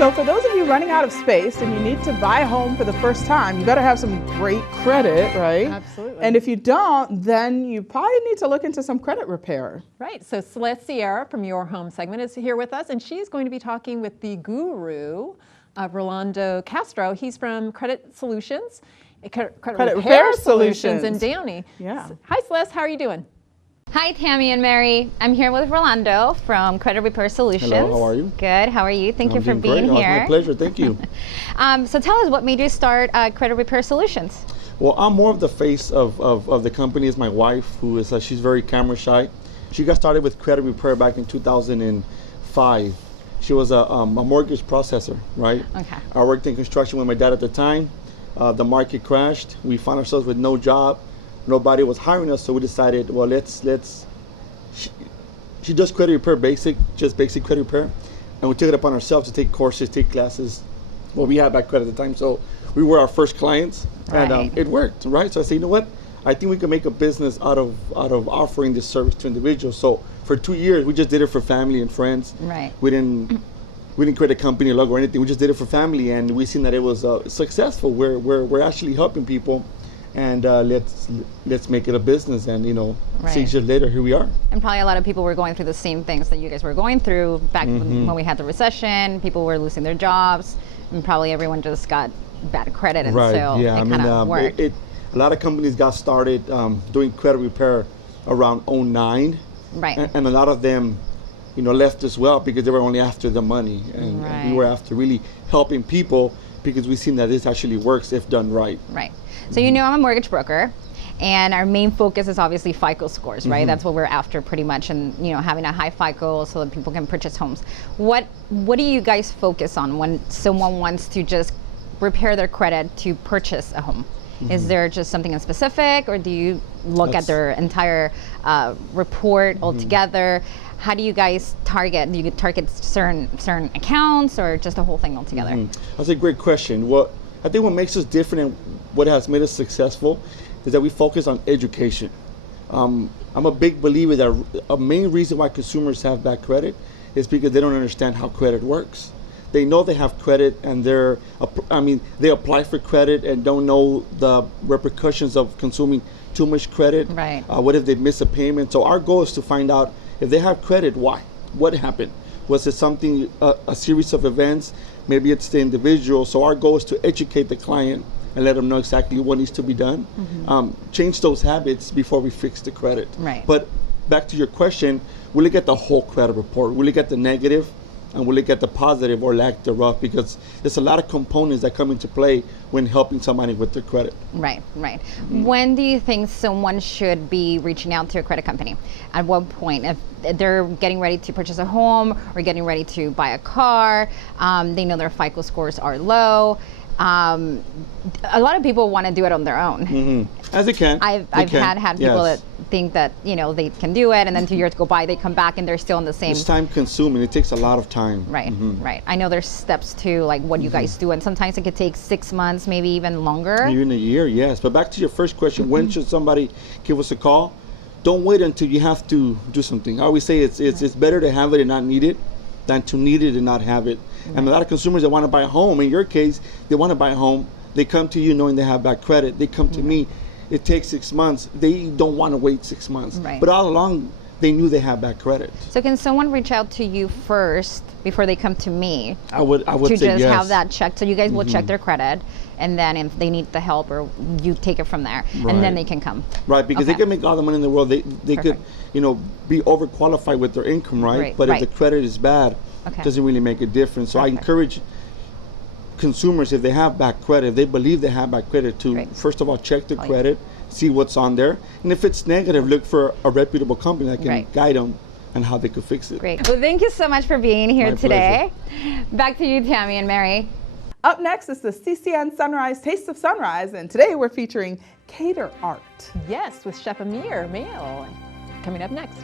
So for those of you running out of space and you need to buy a home for the first time, you better have some great credit, right? Absolutely. And if you don't, then you probably need to look into some credit repair. Right. So Celeste Sierra from Your Home segment is here with us, and she's going to be talking with the guru of Rolando Castro. He's from Credit Solutions, Credit Repair Solutions in Downey. Yeah. Hi, Celeste. How are you doing? Hi, Tammy and Mary. I'm here with Rolando from Credit Repair Solutions. Hello, how are you? Good. How are you? Thank you for being great. here. Oh, it's my pleasure. Thank you. So tell us, what made you start Credit Repair Solutions? Well, I'm more of the face of the company. Is my wife, who is she's very camera shy. She got started with credit repair back in 2005. She was a mortgage processor, right? Okay. I worked in construction with my dad at the time. The market crashed. We found ourselves with no job. Nobody was hiring us, so we decided, well, she does credit repair, basic credit repair, and we took it upon ourselves to take courses, take classes. Well, we had back credit at the time, so we were our first clients, and it worked, right? So I said, you know what? I think we can make a business out of offering this service to individuals. So for 2 years, we just did it for family and friends. Right. We didn't create a company logo or anything. We just did it for family, and we seen that it was successful. We're actually helping people. And let's make it a business, and 6 years later, here we are. And probably a lot of people were going through the same things that you guys were going through back when we had the recession. People were losing their jobs, and probably everyone just got bad credit, and so it kind of worked. A lot of companies got started doing credit repair around 2009, right? And a lot of them, left as well because they were only after the money, and we were after really helping people because we've seen that this actually works if done right. Right. So I'm a mortgage broker, and our main focus is obviously FICO scores, right? That's what we're after pretty much, and having a high FICO so that people can purchase homes. What do you guys focus on when someone wants to just repair their credit to purchase a home? Is there just something in specific, or do you look at their entire report altogether? How do you guys target? Do you target certain accounts, or just the whole thing altogether? That's a great question. Well, I think what makes us different and what has made us successful is that we focus on education. I'm a big believer that a main reason why consumers have bad credit is because they don't understand how credit works. They know they have credit, and they apply for credit and don't know the repercussions of consuming too much credit. Right. What if they miss a payment? So our goal is to find out if they have credit, why? What happened? Was it something, a series of events? Maybe it's the individual. So our goal is to educate the client and let them know exactly what needs to be done. Change those habits before we fix the credit. Right. But back to your question, we look at the whole credit report. We look at the negative, and we look at the positive or lack thereof, because there's a lot of components that come into play when helping somebody with their credit. Right. When do you think someone should be reaching out to a credit company? At what point? If they're getting ready to purchase a home or getting ready to buy a car, they know their FICO scores are low. A lot of people want to do it on their own. As they can. I've had people that think that they can do it, and then 2 years go by, they come back and they're still in the same. It's time consuming. It takes a lot of time. Right. I know there's steps to like what you guys do, and sometimes it could take 6 months, maybe even longer. Even a year, yes. But back to your first question, when should somebody give us a call? Don't wait until you have to do something. I always say it's better to have it and not need it than to need it and not have it. And a lot of consumers that want to buy a home, in your case, they want to buy a home. They come to you knowing they have bad credit. They come to me. It takes 6 months. They don't want to wait 6 months. Right. But all along, they knew they had bad credit. So can someone reach out to you first before they come to me? I would to say just yes. have that checked. So you guys will check their credit, and then if they need the help, or you take it from there, and then they can come. Right, because they can make all the money in the world. They could, be overqualified with their income, right? But if the credit is bad, it doesn't really make a difference. So I encourage consumers, if they have bad credit, if they believe they have bad credit, to first of all check the credit, see what's on there, and if it's negative, look for a reputable company that can guide them and how they could fix it. Great. Well, thank you so much for being here today. Back to you, Tammy and Mary. Up next is the CCN Sunrise Taste of Sunrise, and today we're featuring cater art. Yes, with Chef Amir Mail coming up next.